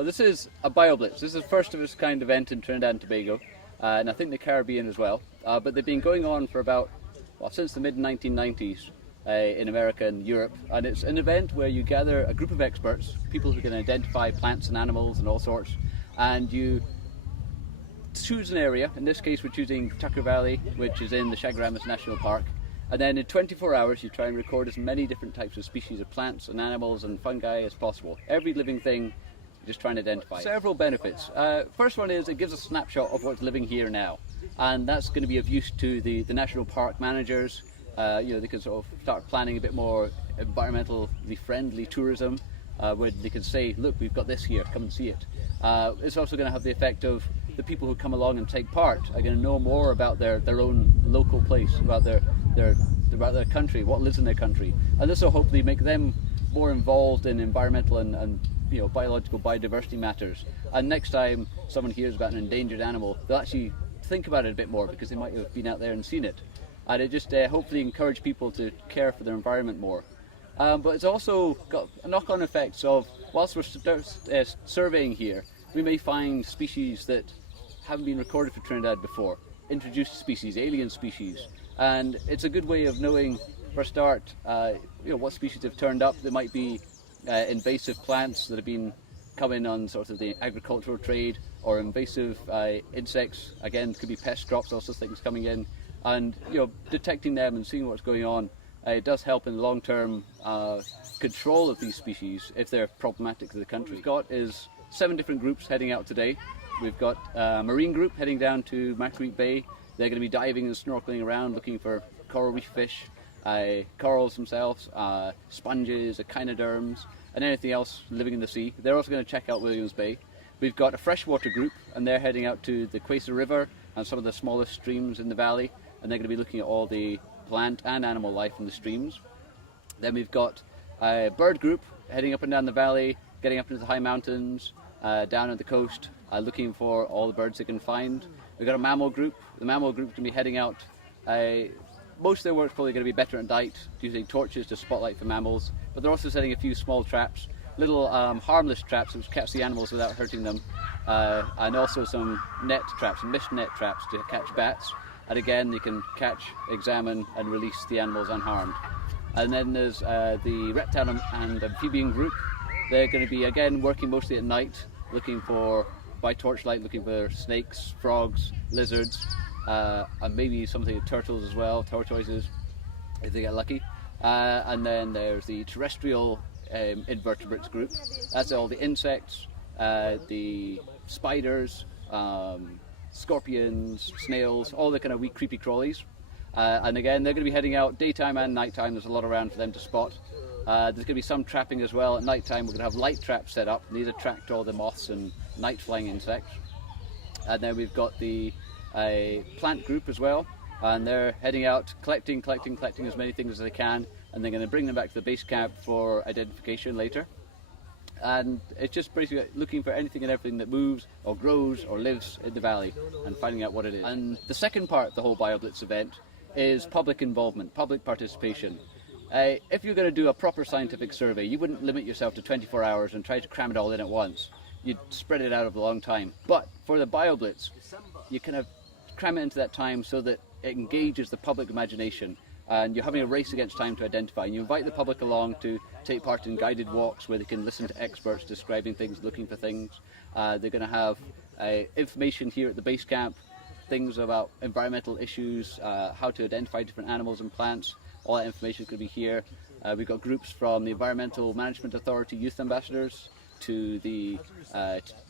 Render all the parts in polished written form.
Well, this is a Bio Blitz. This is the first of its kind event in Trinidad and Tobago, and I think the Caribbean as well. But they've been going on for since the mid-1990s in America and Europe. And it's an event where you gather a group of experts, people who can identify plants and animals and all sorts, and you choose an area. In this case, we're choosing Tucker Valley, which is in the Chaguaramas National Park. And then in 24 hours, you try and record as many different types of species of plants and animals and fungi as possible. Every living thing, just trying to identify. Several benefits. First one is it gives a snapshot of what's living here now. And that's going to be of use to the national park managers. They can sort of start planning a bit more environmentally friendly tourism, where they can say, look, we've got this here, come and see it. It's also going to have the effect of the people who come along and take part are going to know more about their own local place, about their country, what lives in their country. And this will hopefully make them more involved in environmental and biological biodiversity matters. And next time someone hears about an endangered animal, they'll actually think about it a bit more because they might have been out there and seen it. And it just hopefully encourage people to care for their environment more. But it's also got knock-on effects of, whilst we're surveying here, we may find species that haven't been recorded for Trinidad before, introduced species, alien species. And it's a good way of knowing, for a start, what species have turned up. There might be invasive plants that have been coming on sort of the agricultural trade, or invasive insects. Again, could be pest crops, also things coming in. And detecting them and seeing what's going on, it does help in the long-term control of these species if they're problematic to the country. We've got 7 different groups heading out today. We've got a marine group heading down to Marguerite Bay. They're going to be diving and snorkeling around looking for coral reef fish, corals themselves, sponges, echinoderms, and anything else living in the sea. They're also going to check out Williams Bay. We've got a freshwater group, and they're heading out to the Quesa River and some of the smallest streams in the valley, and they're going to be looking at all the plant and animal life in the streams. Then we've got a bird group heading up and down the valley, getting up into the high mountains, down at the coast, looking for all the birds they can find. We've got a mammal group. The mammal group can be heading out. Most of their work's probably going to be better at night, using torches to spotlight for mammals, but they're also setting a few small traps, little harmless traps which catch the animals without hurting them, and also some net traps, mist net traps to catch bats. And again, they can catch, examine, and release the animals unharmed. And then there's the reptile and amphibian group. They're going to be, again, working mostly at night, looking for, by torchlight, looking for snakes, frogs, lizards, and maybe something of turtles as well, tortoises, if they get lucky. And then there's the terrestrial invertebrates group. That's all the insects, the spiders, scorpions, snails, all the kind of wee creepy crawlies. And again, they're going to be heading out daytime and nighttime. There's a lot around for them to spot. There's going to be some trapping as well. At nighttime, we're going to have light traps set up. These attract all the moths and night-flying insects. And then we've got the plant group as well, and they're heading out collecting as many things as they can, and they're going to bring them back to the base camp for identification later. And it's just basically looking for anything and everything that moves or grows or lives in the valley and finding out what it is. And the second part of the whole Bio Blitz event is public involvement, public participation. If you're going to do a proper scientific survey, you wouldn't limit yourself to 24 hours and try to cram it all in at once. You'd spread it out over a long time. But for the Bio Blitz, you kind of cram it into that time so that it engages the public imagination, and you're having a race against time to identify. And you invite the public along to take part in guided walks where they can listen to experts describing things, looking for things. They're going to have information here at the base camp, things about environmental issues, how to identify different animals and plants. All that information could be here. We've got groups from the Environmental Management Authority Youth Ambassadors to the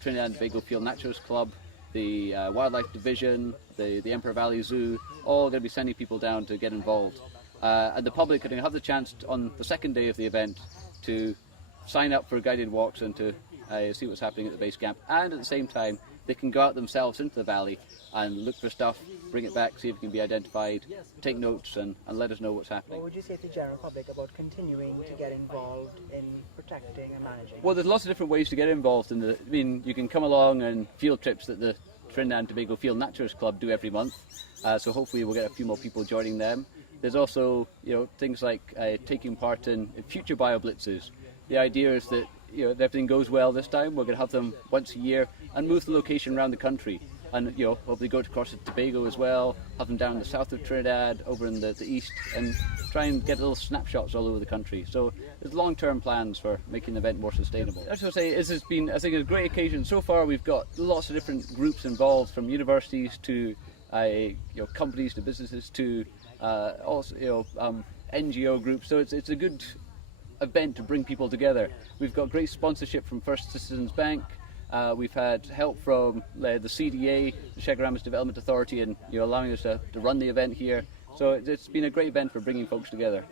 Trinidad and Tobago Field Naturalist Club, the Wildlife Division, the Emperor Valley Zoo, all going to be sending people down to get involved. And the public are going to have the chance on the second day of the event to sign up for guided walks and to see what's happening at the base camp. And at the same time, they can go out themselves into the valley and look for stuff, bring it back, see if it can be identified, take notes, and let us know what's happening. What would you say to the general public about continuing to get involved in protecting and managing? Well, there's lots of different ways to get involved. You can come along and field trips that the Trinidad and Tobago Field Naturalist Club do every month. So hopefully we'll get a few more people joining them. There's also, things like taking part in future Bio Blitzes. The idea is that if everything goes well this time, we're going to have them once a year and move the location around the country. And hopefully go across to Tobago as well, have them down in the south of Trinidad, over in the east, and try and get little snapshots all over the country. So there's long-term plans for making the event more sustainable. I should say this has been, I think, a great occasion. So far we've got lots of different groups involved, from universities to companies to businesses to also NGO groups. So it's a good event to bring people together. We've got great sponsorship from First Citizens Bank. We've had help from the CDA, the Chaguaramas Development Authority, and allowing us to run the event here. So it's been a great event for bringing folks together.